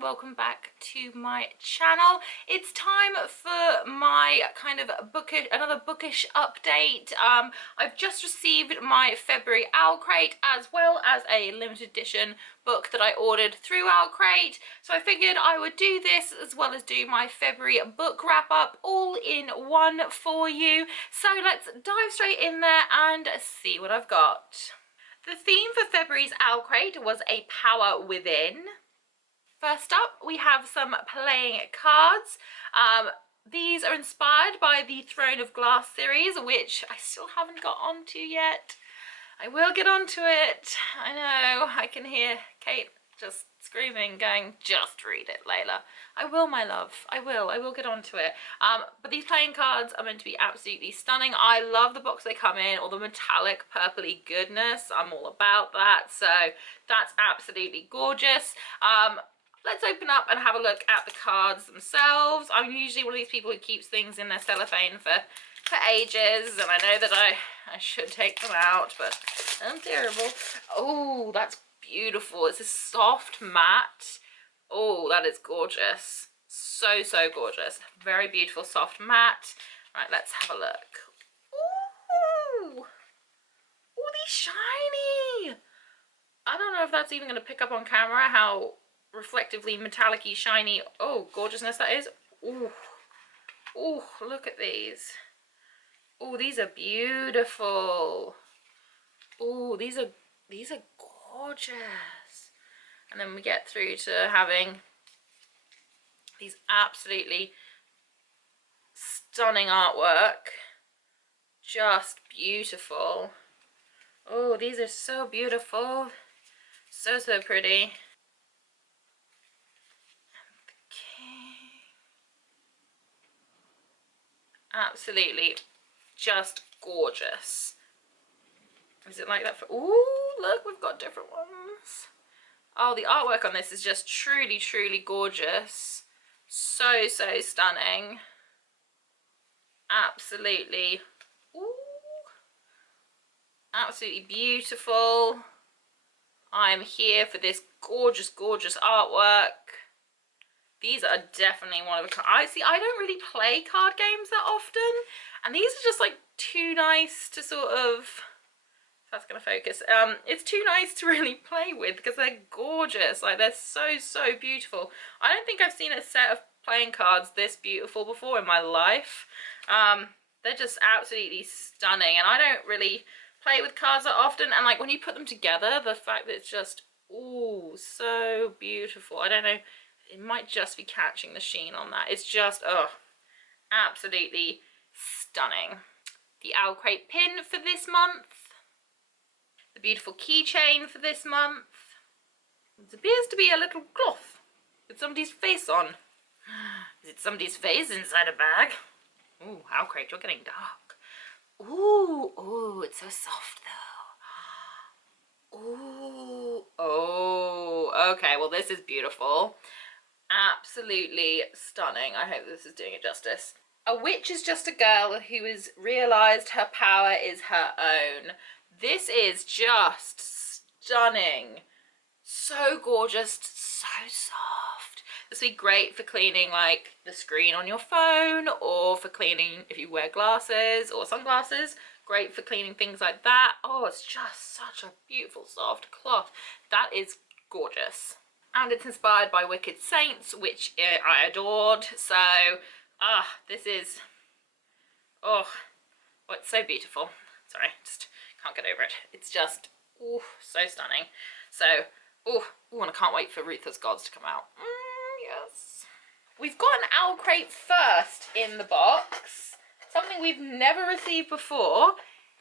and welcome back to my channel. It's time for my kind of another bookish update. I've just received my February Owl Crate as well as a limited edition book that I ordered through Owl Crate, so I figured I would do this as well as do my February book wrap up all in one for you. So let's dive straight in there and see what I've got. The theme for February's Owl Crate was a power within. First up, we have some playing cards. These are inspired by the Throne of Glass series, which I still haven't got onto yet. I will get onto it. I know, I can hear Kate just screaming, going, just read it, Layla. I will, my love. I will get onto it. But these playing cards are meant to be absolutely stunning. I love the box they come in, all the metallic purpley goodness. I'm all about that. So that's absolutely gorgeous. Let's open up and have a look at the cards themselves. I'm usually one of these people who keeps things in their cellophane for ages, and I know that I should take them out, but I'm terrible. Oh, that's beautiful. It's a soft matte. Oh, that is gorgeous. So gorgeous. Very beautiful soft matte. Right, let's have a look. Ooh, oh, these shiny. I don't know if that's even going to pick up on camera how reflectively metallic-y shiny, oh, gorgeousness that is. Ooh, ooh, look at these. Oh, these are beautiful. Oh, these are gorgeous. And then we get through to having these absolutely stunning artwork. Just beautiful. Oh, these are so beautiful. So pretty. Absolutely just gorgeous. Is it like that for, ooh, look, we've got different ones. Oh, the artwork on this is just truly gorgeous. So stunning. Absolutely, ooh, absolutely beautiful. I'm here for this gorgeous artwork. These are definitely one of a kind. I don't really play card games that often, and these are just like too nice to sort of, if that's gonna focus, it's too nice to really play with because they're gorgeous. Like, they're so beautiful. I don't think I've seen a set of playing cards this beautiful before in my life. They're just absolutely stunning, and I don't really play with cards that often, and like when you put them together, the fact that it's just, ooh, so beautiful. I don't know, it might just be catching the sheen on that. It's just, oh, absolutely stunning. The Owl Crate pin for this month. The beautiful keychain for this month. It appears to be a little cloth with somebody's face on. Is it somebody's face inside a bag? Ooh, Owl Crate, you're getting dark. Ooh, it's so soft though. Ooh, oh, okay, well this is beautiful. Absolutely stunning. I hope this is doing it justice. A witch is just a girl who has realised her power is her own. This is just stunning. So gorgeous, so soft. This would be great for cleaning like the screen on your phone, or for cleaning if you wear glasses or sunglasses. Great for cleaning things like that. Oh, it's just such a beautiful soft cloth. That is gorgeous. And it's inspired by Wicked Saints, which I adored. So, this is, oh, it's so beautiful. Sorry, just can't get over it. It's just, oh, so stunning. So, oh, and I can't wait for Ruther's Gods to come out. Yes. We've got an Owl Crate first in the box. Something we've never received before.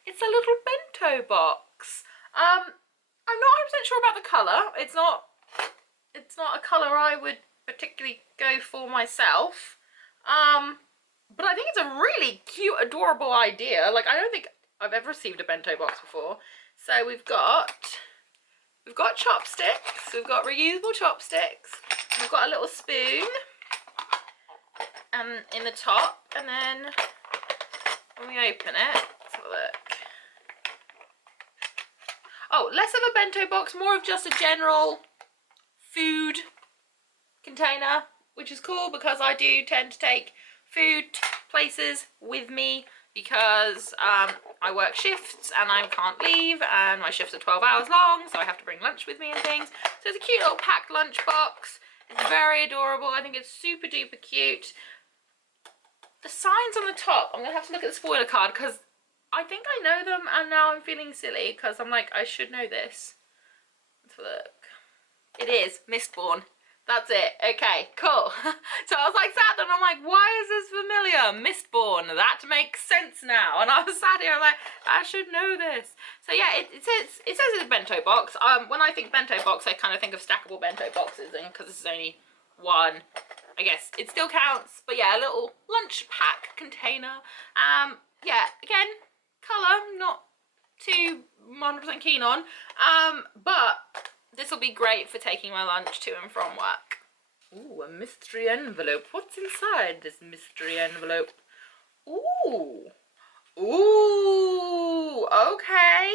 It's a little bento box. I'm not 100% sure about the colour. It's not a colour I would particularly go for myself, but I think it's a really cute, adorable idea. Like, I don't think I've ever received a bento box before. So we've got chopsticks, we've got reusable chopsticks, we've got a little spoon and in the top, and then when we open it, let's have a look. Oh, less of a bento box, more of just a general food cool because I do tend to take food places with me because I work shifts and I can't leave, and my shifts are 12 hours long, so I have to bring lunch with me and things. So it's a cute little packed lunch box. It's very adorable. I think it's super duper cute. The signs on the top, I'm going to have to look at the spoiler card because I think I know them, and now I'm feeling silly because I'm like, I should know this. Let's have a look. It is Mistborn. That's it. Okay, cool. So I was like sat there and I'm like, why is this familiar? Mistborn. That makes sense now. And I was sat here, I'm like, I should know this. So yeah, it says it's a bento box. When I think bento box, I kind of think of stackable bento boxes, and because this is only one, I guess it still counts. But yeah, a little lunch pack container. Yeah, again, colour, not too 100% keen on. But this will be great for taking my lunch to and from work. Ooh, a mystery envelope. What's inside this mystery envelope? Ooh. Ooh, okay.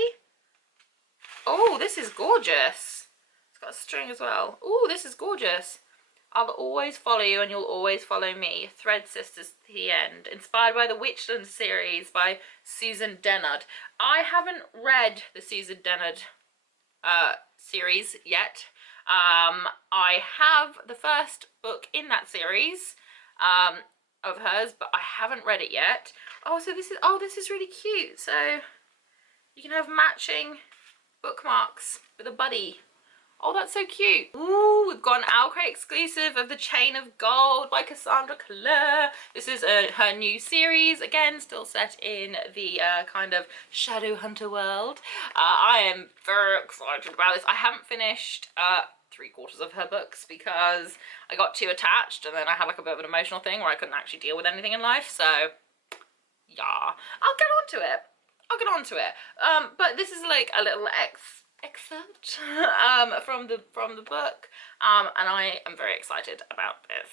Oh, this is gorgeous. It's got a string as well. Ooh, this is gorgeous. I'll always follow you and you'll always follow me. Thread Sisters to the End. Inspired by the Witchland series by Susan Dennard. I haven't read the Susan Dennard series yet. I have the first book in that series of hers, but I haven't read it yet. Oh, so this is really cute. So you can have matching bookmarks with a buddy. Oh, that's so cute. Ooh, we've got an Owlcrate exclusive of The Chain of Gold by Cassandra Clare. This is her new series, again, still set in the kind of shadow hunter world. I am very excited about this. I haven't finished 3/4 of her books because I got too attached, and then I had like a bit of an emotional thing where I couldn't actually deal with anything in life. So yeah, I'll get onto it. But this is like a little excerpt from the book, and I am very excited about this.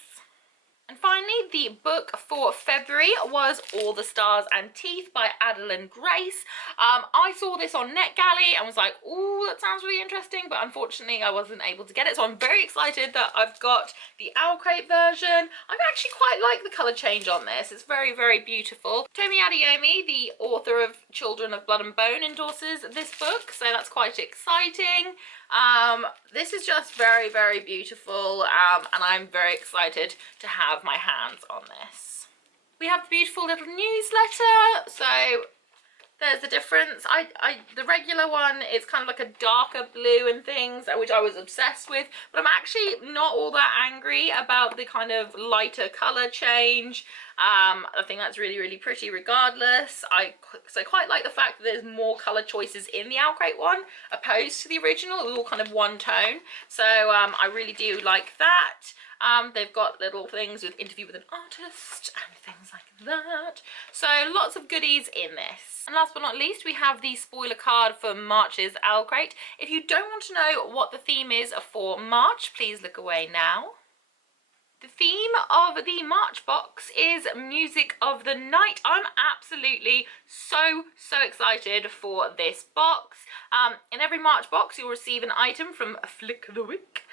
And finally, the book for February was All the Stars and Teeth by Adeline Grace. I saw this on NetGalley and was like, ooh, that sounds really interesting, but unfortunately I wasn't able to get it, so I'm very excited that I've got the Owlcrate version. I actually quite like the colour change on this. It's very, very beautiful. Tomi Adeyemi, the author of Children of Blood and Bone, endorses this book, so that's quite exciting. This is just very, very beautiful, and I'm very excited to have my hands on this. We have the beautiful little newsletter, so there's the difference. The regular one is kind of like a darker blue and things, which I was obsessed with, but I'm actually not all that angry about the kind of lighter colour change. I think that's really, really pretty regardless. I quite like the fact that there's more colour choices in the Owlcrate one opposed to the original. It was all kind of one tone, so I really do like that. They've got little things with interview with an artist and things like that. So lots of goodies in this. And last but not least, we have the spoiler card for March's Owlcrate. If you don't want to know what the theme is for March, please look away now. The theme of the March box is Music of the Night. I'm absolutely so excited for this box. In every March box you'll receive an item from Flick the Wick.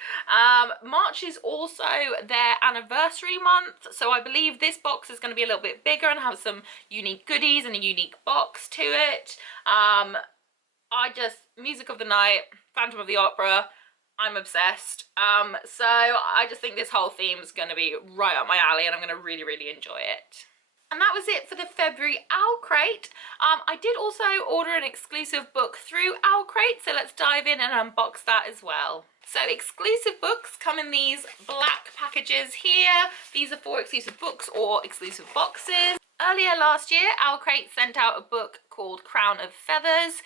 March is also their anniversary month, so I believe this box is going to be a little bit bigger and have some unique goodies and a unique box to it. Music of the Night, Phantom of the Opera, I'm obsessed. So I just think this whole theme is going to be right up my alley, and I'm going to really, really enjoy it. And that was it for the February Owlcrate. I did also order an exclusive book through Owlcrate, so let's dive in and unbox that as well. So exclusive books come in these black packages here. These are for exclusive books or exclusive boxes. Earlier last year, Owlcrate sent out a book called Crown of Feathers.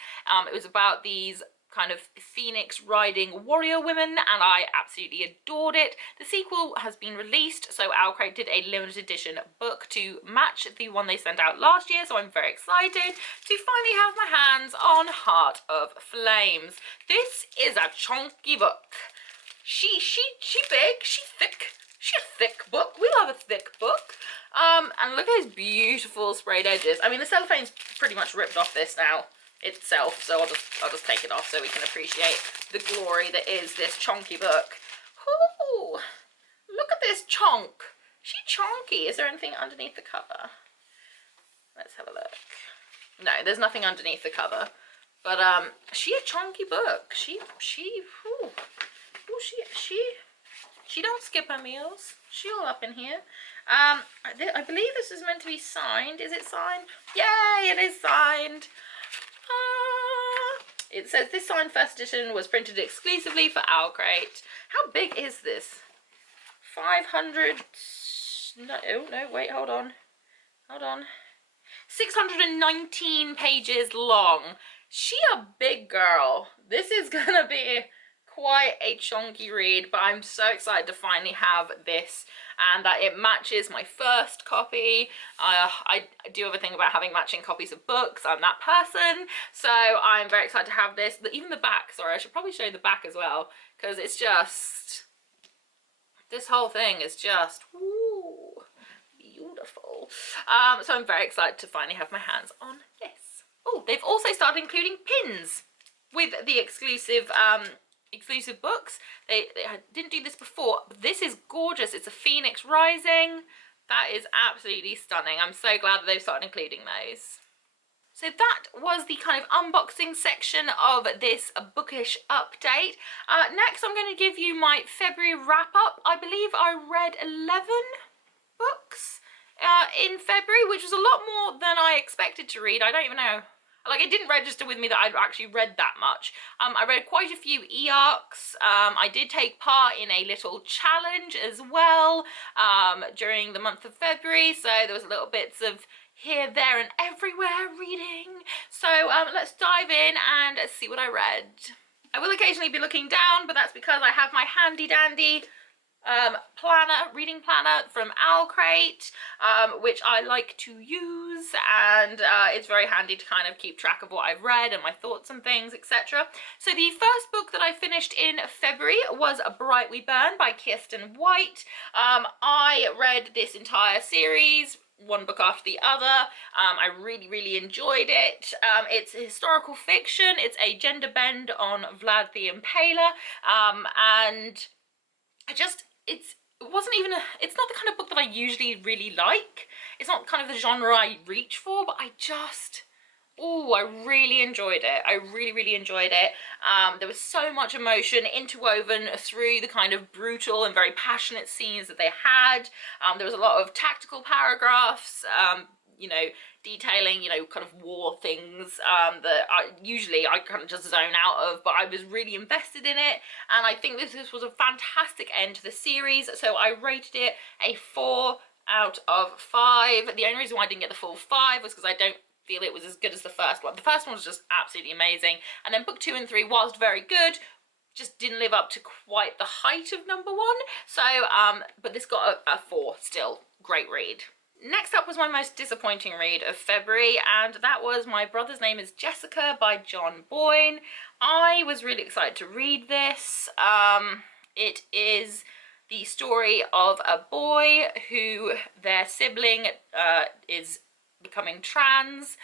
It was about these kind of phoenix riding warrior women, and I absolutely adored it. The sequel has been released, so Owlcrate did a limited edition book to match the one they sent out last year, so I'm very excited to finally have my hands on Heart of Flames. This is a chunky book. She big, she thick. She's a thick book. We love a thick book. And look at those beautiful sprayed edges. I mean, the cellophane's pretty much ripped off this now itself, so I'll just take it off so we can appreciate the glory that is this chunky book. Ooh, look at this chunk. She chunky. Is there anything underneath the cover? Let's have a look. No, there's nothing underneath the cover. But she a chunky book. She don't skip her meals. She all up in here. I believe this is meant to be signed. Is it signed? Yay, it is signed. It says this signed first edition was printed exclusively for Owlcrate. How big is this? 500. No, no, wait, hold on. 619 pages long. She a big girl. This is gonna be quite a chunky read, but I'm so excited to finally have this and that it matches my first copy. I do have a thing about having matching copies of books. I'm that person, so I'm very excited to have this. But even the back, sorry, I should probably show the back as well, because it's just, this whole thing is just, ooh, beautiful. So I'm very excited to finally have my hands on this. Oh, they've also started including pins with the exclusive books. They didn't do this before, but this is gorgeous. It's a Phoenix Rising. That is absolutely stunning. I'm so glad that they've started including those. So that was the kind of unboxing section of this Bookish update. Next I'm going to give you my February wrap up. I believe I read 11 books in February, which was a lot more than I expected to read. I don't even know. Like, it didn't register with me that I'd actually read that much. I read quite a few e-arcs. I did take part in a little challenge as well during the month of February. So there was little bits of here, there and everywhere reading. So let's dive in and see what I read. I will occasionally be looking down, but that's because I have my handy dandy reading planner from Owlcrate, which I like to use, and it's very handy to kind of keep track of what I've read and my thoughts and things, etc. So the first book that I finished in February was Bright We Burn by Kirsten White. I read this entire series, one book after the other. I really enjoyed it. It's historical fiction. It's a gender bend on Vlad the Impaler, and it's not the kind of book that I usually really like. It's not kind of the genre I reach for, but I really enjoyed it. I really enjoyed it. There was so much emotion interwoven through the kind of brutal and very passionate scenes that they had. There was a lot of tactical paragraphs, you know, detailing, you know, kind of war things that I kind of just zone out of, but I was really invested in it, and I think this was a fantastic end to the series, so I rated it a 4 out of 5. The only reason why I didn't get the full 5 was because I don't feel it was as good as the first one. The first one was just absolutely amazing, and then book 2 and 3, whilst very good, just didn't live up to quite the height of number 1, so but this got a 4 still. Great read. Next up was my most disappointing read of February, and that was My Brother's Name is Jessica by John Boyne. I was really excited to read this. It is the story of a boy who their sibling is becoming trans,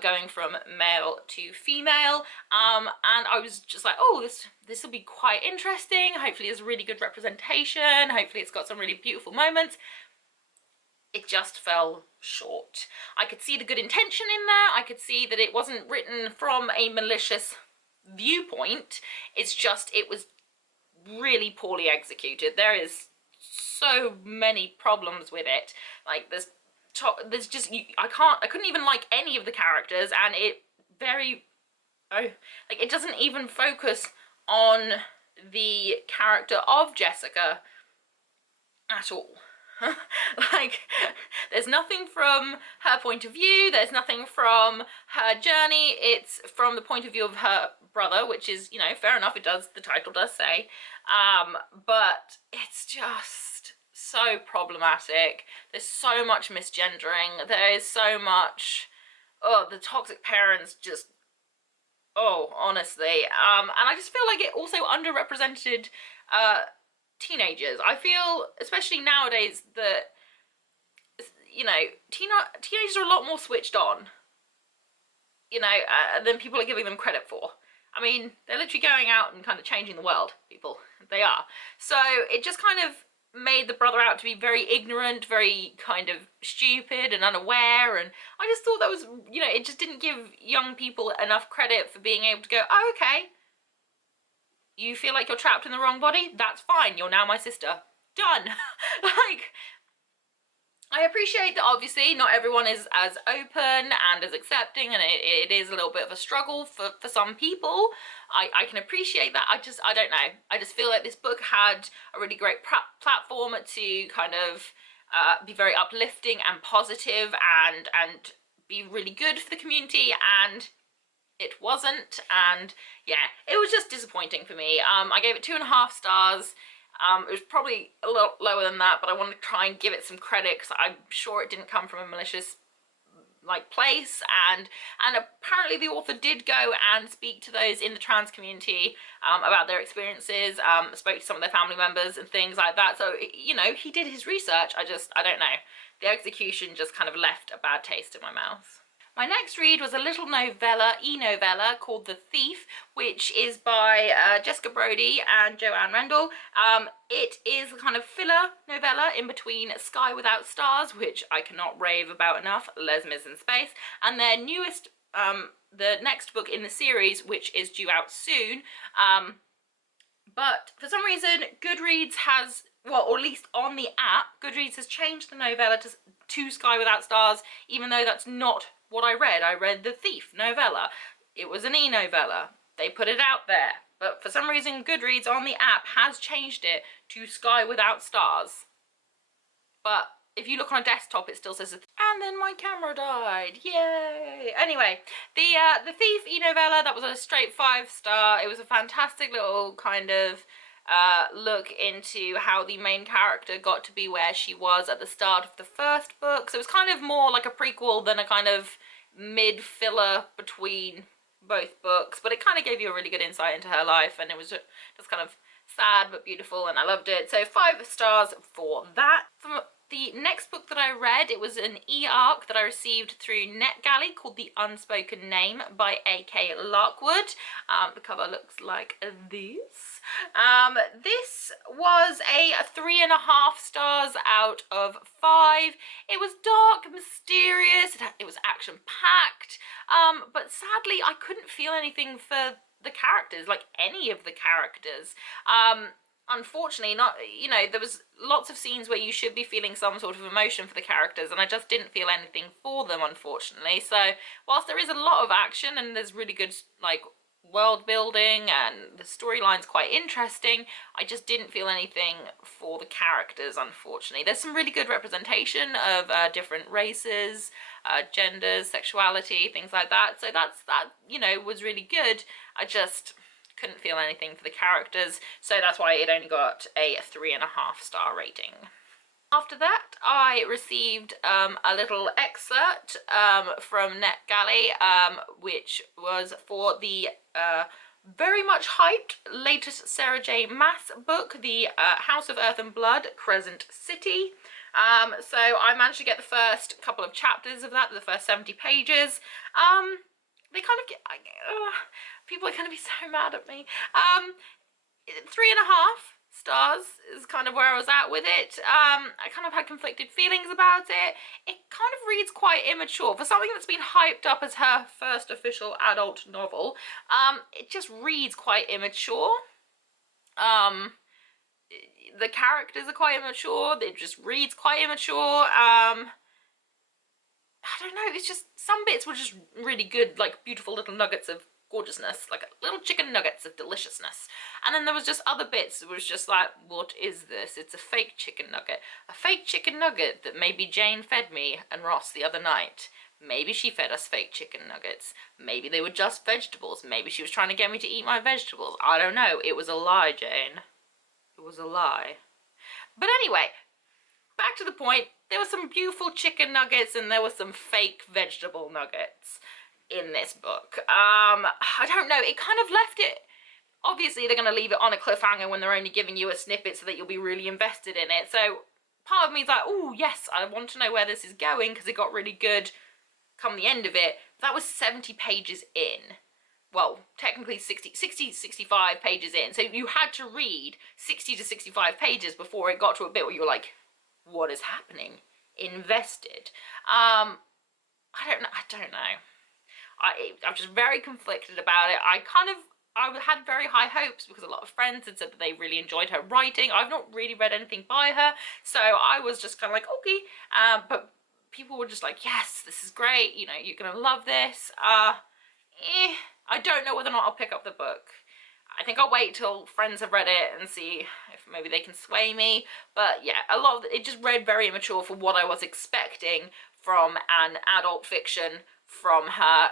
going from male to female, and I was just like, oh, this will be quite interesting. Hopefully it's really good representation. Hopefully it's got some really beautiful moments. It just fell short. I could see the good intention in there. I could see that it wasn't written from a malicious viewpoint. It's just, it was really poorly executed. There is so many problems with it. Like there's just, I couldn't even like any of the characters, and it it doesn't even focus on the character of Jessica at all. Like, there's nothing from her point of view, there's nothing from her journey. It's from the point of view of her brother, which is, you know, fair enough, the title does say, but it's just so problematic. There's so much misgendering, there is so much, the toxic parents just, honestly, and I just feel like it also underrepresented teenagers. I feel, especially nowadays, that, you know, teenagers are a lot more switched on, you know, than people are giving them credit for. I mean, they're literally going out and kind of changing the world, people. They are. So it just kind of made the brother out to be very ignorant, very kind of stupid and unaware, and I just thought that was, you know, it just didn't give young people enough credit for being able to go, oh, okay, you feel like you're trapped in the wrong body? That's fine, you're now my sister. Done. Like, I appreciate that obviously not everyone is as open and as accepting, and it is a little bit of a struggle for some people. I can appreciate that. I don't know. I just feel like this book had a really great platform to kind of be very uplifting and positive and be really good for the community, and it wasn't, and yeah, it was just disappointing for me. I gave it 2.5 stars. It was probably a lot lower than that, but I wanted to try and give it some credit because I'm sure it didn't come from a malicious like place, and apparently the author did go and speak to those in the trans community about their experiences, spoke to some of their family members and things like that, so you know, he did his research. I don't know, the execution just kind of left a bad taste in my mouth. My next read was a little e-novella called The Thief, which is by Jessica Brody and Joanne Rendell. It is a kind of filler novella in between Sky Without Stars, which I cannot rave about enough, Les Mis in Space, and their newest, the next book in the series, which is due out soon. But for some reason, Goodreads has, well, or at least on the app, Goodreads has changed the novella to Sky Without Stars, even though that's not what I read. I read The Thief novella. It was an e-novella. They put it out there. But for some reason, Goodreads on the app has changed it to Sky Without Stars. But if you look on a desktop, it still says and then my camera died. Yay! Anyway, the Thief e-novella, that was a straight 5-star. It was a fantastic little kind of look into how the main character got to be where she was at the start of the first book. So it was kind of more like a prequel than a kind of mid-filler between both books, but it kind of gave you a really good insight into her life, and it was just kind of sad but beautiful, and I loved it. So 5 stars for that. From the next book that I read, it was an e-arc that I received through NetGalley called The Unspoken Name by A.K. Larkwood. The cover looks like this. This was a 3.5 stars out of 5. It was dark, mysterious, it was action-packed, but sadly I couldn't feel anything for the characters, like any of the characters. Unfortunately, not, you know, there was lots of scenes where you should be feeling some sort of emotion for the characters, and I just didn't feel anything for them, unfortunately. So whilst there is a lot of action and there's really good like world building and the storyline's quite interesting, I just didn't feel anything for the characters, unfortunately. There's some really good representation of different races, genders, sexuality, things like that, so that, you know, was really good. I just couldn't feel anything for the characters, so that's why it only got a 3.5 star rating. After that, I received a little excerpt from NetGalley, which was for the very much hyped latest Sarah J. Maas book, The House of Earth and Blood, Crescent City. So I managed to get the first couple of chapters of that, the first 70 pages. They kind of get, people are going to be so mad at me. 3.5 stars is kind of where I was at with it. I kind of had conflicted feelings about it. It kind of reads quite immature. For something that's been hyped up as her first official adult novel, it just reads quite immature. The characters are quite immature. It just reads quite immature. I don't know, it's just, some bits were just really good, like beautiful little nuggets of gorgeousness, like little chicken nuggets of deliciousness. And then there was just other bits that was just like, what is this? It's a fake chicken nugget. A fake chicken nugget that maybe Jane fed me and Ross the other night. Maybe she fed us fake chicken nuggets. Maybe they were just vegetables. Maybe she was trying to get me to eat my vegetables. I don't know. It was a lie, Jane. It was a lie. But anyway, back to the point. There were some beautiful chicken nuggets and there were some fake vegetable nuggets in this book. I don't know, it kind of left it, obviously they're going to leave it on a cliffhanger when they're only giving you a snippet so that you'll be really invested in it. So part of me is like, oh yes, I want to know where this is going because it got really good come the end of it. That was 70 pages in. well, technically 65 pages in. So you had to read 60 to 65 pages before it got to a bit where you were like, what is happening? Invested. I don't know. I'm just very conflicted about it. I had very high hopes because a lot of friends had said that they really enjoyed her writing. I've not really read anything by her, so I was just kind of like, okay. But people were just like, yes, this is great, you know, you're gonna love this. I don't know whether or not I'll pick up the book. I think I'll wait till friends have read it and see if maybe they can sway me. But yeah, a lot of it just read very immature for what I was expecting from an adult fiction from her.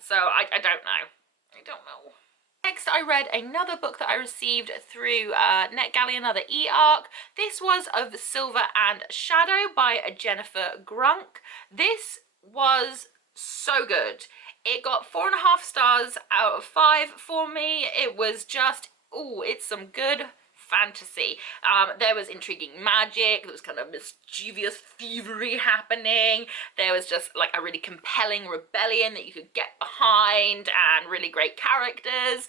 So I don't know. I don't know. Next, I read another book that I received through NetGalley, another e-arc. This was of Silver and Shadow by Jennifer Grunk. This was so good. It got 4.5 stars out of 5 for me. It was just, ooh, it's some good fantasy. There was intriguing magic, there was kind of mischievous thievery happening, there was just like a really compelling rebellion that you could get behind, and really great characters,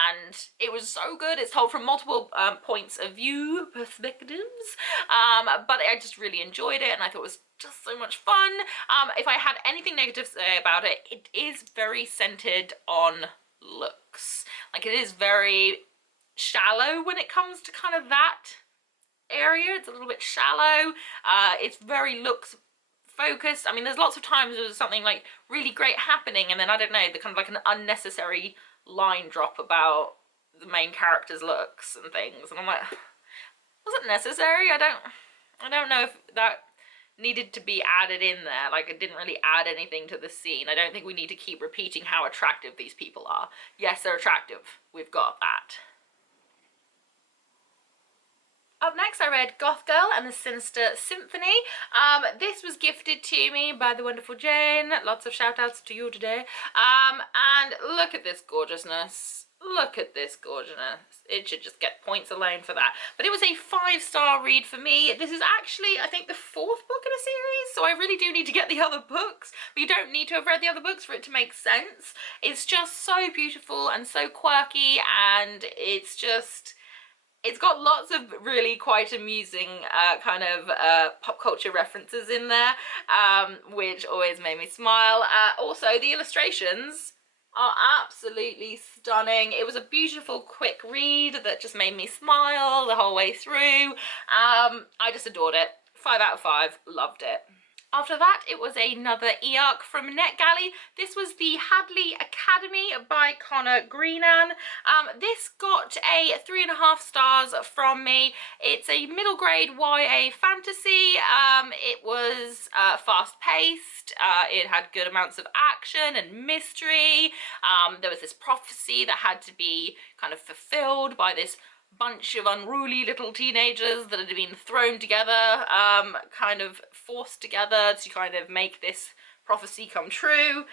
and it was so good. It's told from multiple points of view, perspectives, but I just really enjoyed it, and I thought it was just so much fun. If I had anything negative to say about it, it is very centered on looks. Like, it is very shallow when it comes to kind of that area. It's a little bit shallow. It's very looks focused. I mean, there's lots of times there's something like really great happening, and then I don't know, the kind of like an unnecessary line drop about the main character's looks and things, and I'm like, was it necessary? I don't know if that needed to be added in there. Like, it didn't really add anything to the scene. I don't think we need to keep repeating how attractive these people are. Yes, they're attractive. We've got that. Up next, I read Goth Girl and the Sinister Symphony. This was gifted to me by the wonderful Jane. Lots of shout outs to you today. And look at this gorgeousness. Look at this gorgeousness. It should just get points alone for that. But it was a 5-star read for me. This is actually, I think, the 4th book in a series, so I really do need to get the other books. But you don't need to have read the other books for it to make sense. It's just so beautiful and so quirky, and it's just... it's got lots of really quite amusing kind of pop culture references in there, which always made me smile. Also, the illustrations are absolutely stunning. It was a beautiful, quick read that just made me smile the whole way through. I just adored it. 5 out of 5, loved it. After that, it was another e-arc from NetGalley. This was the Hadley Academy by Connor Greenan. This got a 3.5 stars from me. It's a middle grade YA fantasy. It was fast-paced. It had good amounts of action and mystery. There was this prophecy that had to be kind of fulfilled by this bunch of unruly little teenagers that had been thrown together, kind of forced together to kind of make this prophecy come true.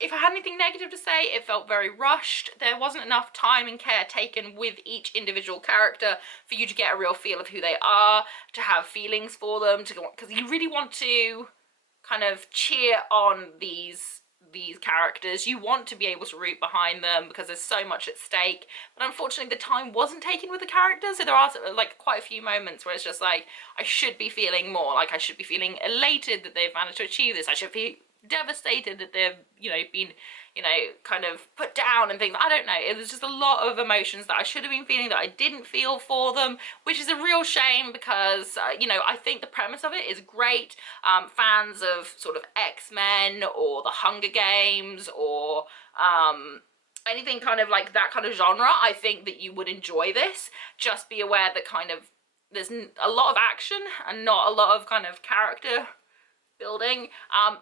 If I had anything negative to say, it felt very rushed. There wasn't enough time and care taken with each individual character for you to get a real feel of who they are, to have feelings for them, because you really want to kind of cheer on these characters. You want to be able to root behind them because there's so much at stake, but unfortunately the time wasn't taken with the characters, so there are like quite a few moments where it's just like, I should be feeling more, like I should be feeling elated that they've managed to achieve this, I should be devastated that they've, you know, been, you know, kind of put down and things. I don't know, it was just a lot of emotions that I should have been feeling that I didn't feel for them, which is a real shame because, you know, I think the premise of it is great. Fans of sort of X-Men or the Hunger Games or anything kind of like that kind of genre, I think that you would enjoy this. Just be aware that kind of there's a lot of action and not a lot of kind of character building,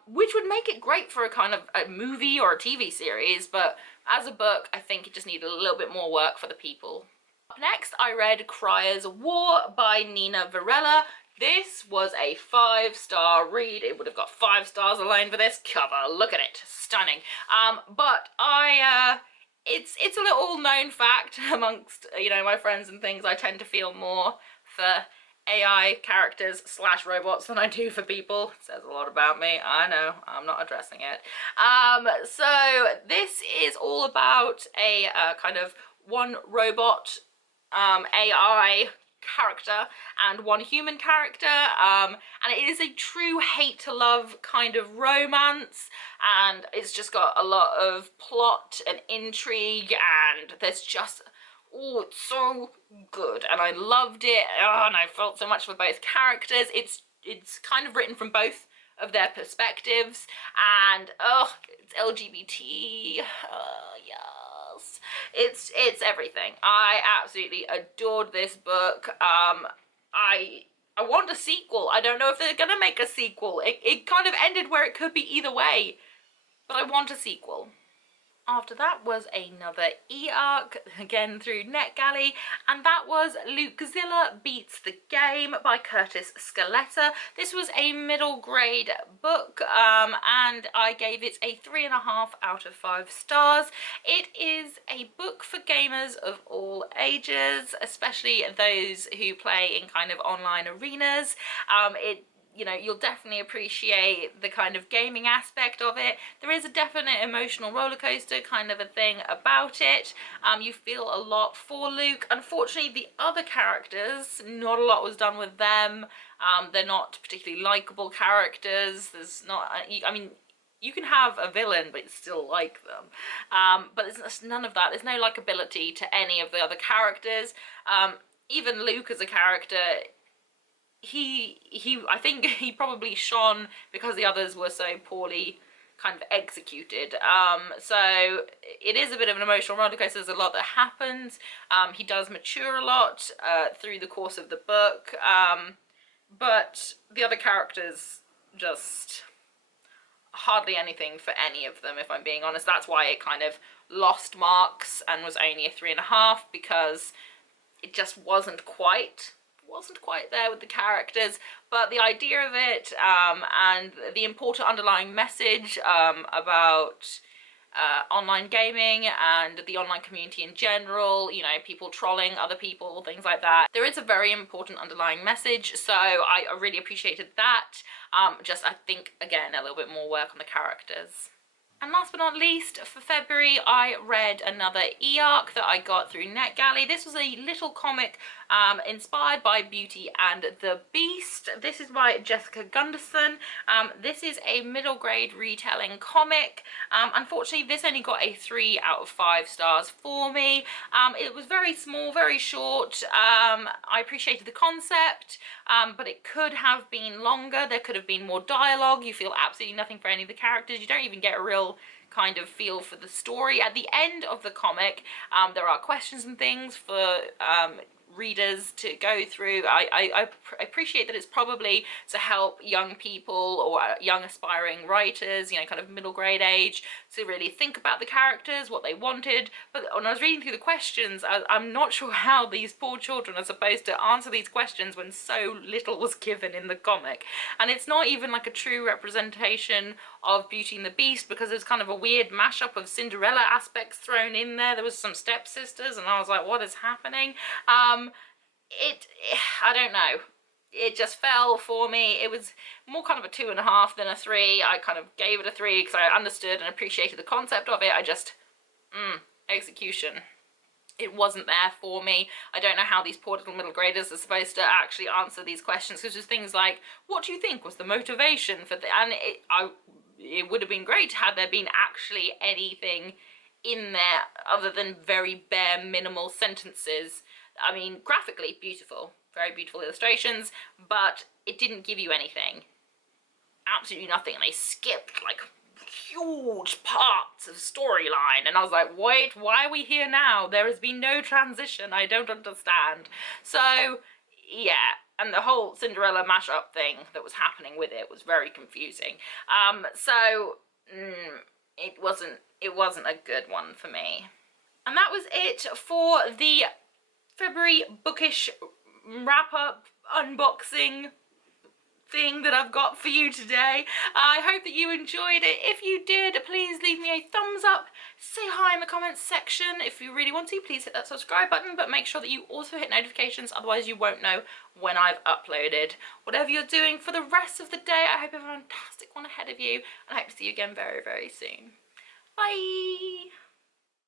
which would make it great for a kind of a movie or a TV series, but as a book I think it just needed a little bit more work for the people. Up next, I read Criers War by Nina Varela. This was a 5-star read. It would have got 5 stars alone for this cover. Look at it, stunning. But it's a little known fact amongst, you know, my friends and things. I tend to feel more for AI characters / robots than I do for people. It says a lot about me. I know, I'm not addressing it. So this is all about a kind of one robot AI character and one human character, and it is a true hate to love kind of romance, and it's just got a lot of plot and intrigue, and there's just, oh, it's so good, and I loved it. Oh, and I felt so much for both characters. It's kind of written from both of their perspectives, and oh, it's LGBT. Yes, it's everything. I absolutely adored this book. I want a sequel. I don't know if they're gonna make a sequel. It kind of ended where it could be either way, but I want a sequel. After that was another e-arc, again through NetGalley, and that was Luke Zilla Beats the Game by Curtis Scaletta. This was a middle grade book, and I gave it a 3.5 out of 5 stars. It is a book for gamers of all ages, especially those who play in kind of online arenas. You know, you'll definitely appreciate the kind of gaming aspect of it. There is a definite emotional roller coaster kind of a thing about it. You feel a lot for Luke. Unfortunately, the other characters, not a lot was done with them. They're not particularly likable characters. There's not, I mean, you can have a villain but still like them, but there's none of that. There's no likability to any of the other characters. Even Luke as a character, I think he probably shone because the others were so poorly kind of executed. So it is a bit of an emotional roller coaster. There's a lot that happens. He does mature a lot through the course of the book, but the other characters, just hardly anything for any of them, if I'm being honest. That's why it kind of lost marks and was only a 3.5, because it just wasn't quite there with the characters. But the idea of it, and the important underlying message about online gaming and the online community in general, you know, people trolling other people, things like that. There is a very important underlying message, so I really appreciated that. Just, I think, again, a little bit more work on the characters. And last but not least, for February, I read another e-arc that I got through NetGalley. This was a little comic inspired by Beauty and the Beast. This is by Jessica Gunderson. This is a middle grade retelling comic. Unfortunately, this only got a 3 out of 5 stars for me. It was very small, very short. I appreciated the concept, but it could have been longer. There could have been more dialogue. You feel absolutely nothing for any of the characters. You don't even get a real kind of feel for the story. At the end of the comic, there are questions and things for readers to go through. I appreciate that it's probably to help young people or young aspiring writers, you know, kind of middle grade age, to really think about the characters, what they wanted. But when I was reading through the questions, I'm not sure how these poor children are supposed to answer these questions when so little was given in the comic. And it's not even like a true representation of Beauty and the Beast, because there's kind of a weird mashup of Cinderella aspects thrown in there. There was some stepsisters, and I was like, what is happening? I don't know. It just fell for me. It was more kind of a 2.5 than a 3. I kind of gave it a 3 because I understood and appreciated the concept of it. I just, execution. It wasn't there for me. I don't know how these poor little middle graders are supposed to actually answer these questions, because there's things like, what do you think was the motivation for the, and it would have been great had there been actually anything in there other than very bare minimal sentences. I mean, graphically beautiful, very beautiful illustrations, but it didn't give you anything. Absolutely nothing. And they skipped like huge parts of storyline, and I was like, wait, why are we here now? There has been no transition. I don't understand. So yeah, and the whole Cinderella mashup thing that was happening with it was very confusing. It wasn't a good one for me. And that was it for the February Bookish wrap-up, unboxing, thing that I've got for you today. I hope that you enjoyed it. If you did, please leave me a thumbs up, say hi in the comments section. If you really want to, please hit that subscribe button, but make sure that you also hit notifications, otherwise you won't know when I've uploaded. Whatever you're doing for the rest of the day, I hope you have a fantastic one ahead of you, and I hope to see you again very, very soon. Bye!